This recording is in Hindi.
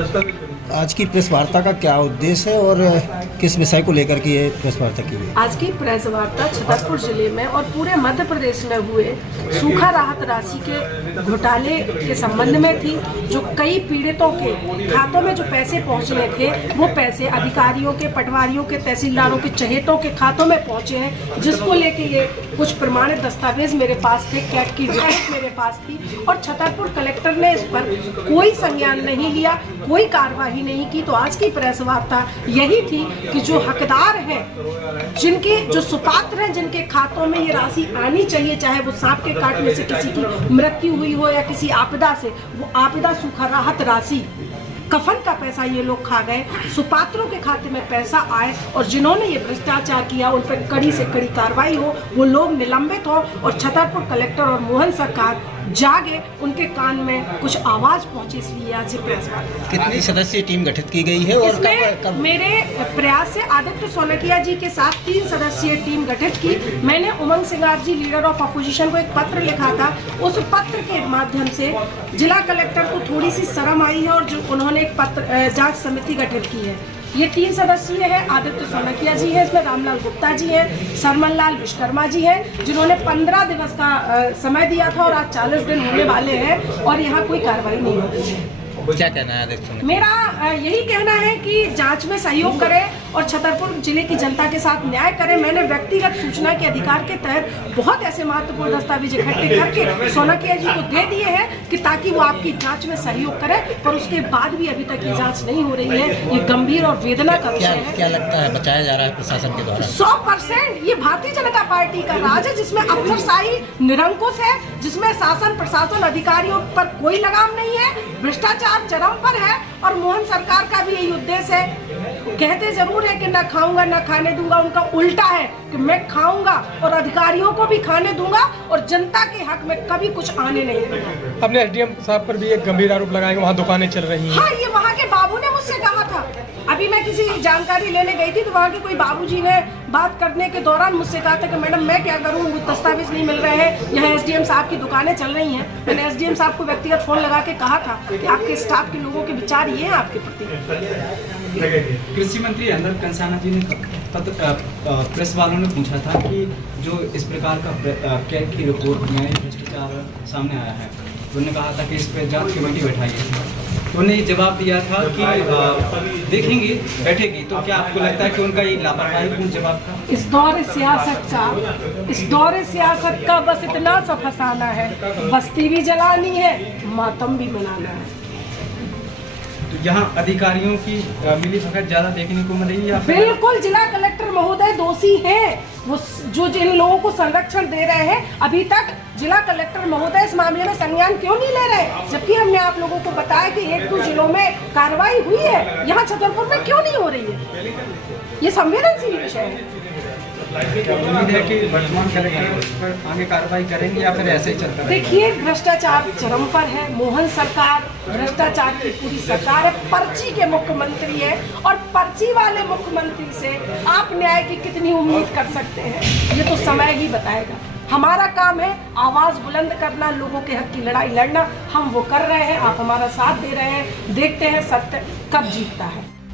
आज की प्रेस वार्ता का क्या उद्देश्य है और किस विषय को लेकर के ये प्रेस वार्ता की गई? आज की प्रेस वार्ता छतरपुर जिले में और पूरे मध्य प्रदेश में हुए सूखा राहत राशि के घोटाले के संबंध में थी। जो कई पीड़ितों के खातों में जो पैसे पहुंचने थे वो पैसे अधिकारियों के, पटवारियों के, तहसीलदारों के, चहेतों के खातों में पहुंचे हैं, जिसको लेके ये कुछ प्रमाणित दस्तावेज मेरे पास थे, कैट की रिपोर्ट मेरे पास थी और छतरपुर कलेक्टर ने इस पर कोई संज्ञान नहीं लिया, कोई कार्रवाई नहीं की। तो आज की प्रेस वार्ता यही थी कि जो हकदार हैं, जिनके जो सुपात्र हैं, जिनके खातों में ये राशि आनी चाहिए, चाहे वो सांप के काटने से किसी की मृत्यु हुई हो या किसी आपदा से, वो आपदा सूखा राहत राशि कफन का पैसा ये लोग खा गए, सुपात्रों के खाते में पैसा आए और जिन्होंने ये भ्रष्टाचार किया उन पर कड़ी से कड़ी कार्रवाई हो, वो लोग निलंबित हो और छतरपुर कलेक्टर और मोहन सरकार जागे, उनके कान में कुछ आवाज पहुंचे। इसलिए आज प्रेस वार्ता। कितनी सदस्यीय टीम गठित की गई है और कब? मेरे प्रयास से आदित्य सोनकिया जी के साथ 3 सदस्यीय टीम गठित की। मैंने उमंग सिंगार जी, लीडर ऑफ अपोजिशन, को एक पत्र लिखा था। उस पत्र के माध्यम से जिला कलेक्टर को थोड़ी सी शर्म आई है और जो उन्होंने एक पत्र जांच समिति गठित की है। ये 3 सदस्यीय है। आदित्य सोनकिया जी है, इसमें रामलाल गुप्ता जी है, सरमन लाल विश्वकर्मा जी हैं, जिन्होंने 15 दिवस का समय दिया था और आज 40 दिन होने वाले हैं और यहाँ कोई कार्रवाई नहीं होती है। क्या कहना है आदित्य? मेरा यही कहना है कि जांच में सहयोग करें और छतरपुर जिले की जनता के साथ न्याय करें। मैंने व्यक्तिगत सूचना के अधिकार के तहत बहुत ऐसे महत्वपूर्ण दस्तावेज इकट्ठे करके सोनकिया जी को दे दिए हैं कि ताकि वो आपकी जांच में सहयोग करें, पर उसके बाद भी अभी तक ये जांच नहीं हो रही है। ये गंभीर और वेदना का विषय है। क्या लगता है बचाया जा रहा है प्रशासन के द्वारा? 100% ये भारतीय जनता पार्टी का राज है, जिसमें अफसरशाही निरंकुश है, जिसमें शासन प्रशासन अधिकारियों पर कोई लगाम नहीं है, भ्रष्टाचार चरम पर है और मोहन सरकार का भी यही उद्देश्य है। कहते जरूर है कि न खाऊंगा न खाने दूंगा, उनका उल्टा है कि मैं खाऊंगा और अधिकारियों को भी खाने दूंगा और जनता के हक में कभी कुछ आने नहीं दूंगा। अपने एसडीएम साहब पर भी एक गंभीर आरोप लगाएंगे, वहाँ दुकानें चल रही हैं। हाँ, ये वहाँ के बाबू ने मुझसे कहा था। अभी मैं किसी जानकारी लेने गई थी तो वहाँ के कोई बाबूजी ने बात करने के दौरान मुझसे कहा था कि मैडम मैं क्या करूँ, दस्तावेज नहीं मिल रहे हैं, यहाँ एसडीएम साहब की दुकानें चल रही हैं। मैंने एसडीएम साहब को व्यक्तिगत फोन लगा के कहा था कि आपके स्टाफ के लोगों के विचार ये हैं आपके प्रति। कृषि मंत्री अंदर कंसाना जी ने प्रेस वालों ने पूछा था कि जो इस प्रकार का कैट की रिपोर्ट में भ्रष्टाचार सामने आया है, उन्होंने कहा था कि इस पर जांच कमेटी बैठाइए। उन्होंने ये जवाब दिया था कि देखेंगे, बैठेगी। तो क्या आपको लगता है कि उनका ये लापरवाहीपूर्ण जवाब था? इस दौर सियासत का बस इतना सा फसाना है, बस्ती भी जलानी है, मातम भी मनाना है। तो यहाँ अधिकारियों की मिलीभगत ज्यादा देखने को मिल रही है या फिर? बिल्कुल, जिला कलेक्टर महोदय दोषी हैं। वो जो जिन लोगों को संरक्षण दे रहे हैं, अभी तक जिला कलेक्टर महोदय इस मामले में संज्ञान क्यों नहीं ले रहे? जबकि हमने आप लोगों को बताया कि 1-2 जिलों में कार्रवाई हुई है, यहाँ छतरपुर में क्यों नहीं हो रही है? ये संवेदनशील विषय है। उम्मीद है कि वर्तमान कलेक्टर उस पर आगे कार्रवाई करेंगे या फिर ऐसे ही चलता रहेगा? देखिए, भ्रष्टाचार चरम पर है। मोहन सरकार भ्रष्टाचार की पूरी सरकार है, पर्ची के मुख्यमंत्री है और पर्ची वाले मुख्यमंत्री से आप न्याय की कितनी उम्मीद कर सकते हैं, ये तो समय ही बताएगा। हमारा काम है आवाज बुलंद करना, लोगों के हक की लड़ाई लड़ना। हम वो कर रहे हैं, आप हमारा साथ दे रहे हैं। देखते हैं सत्य कब जीतता है।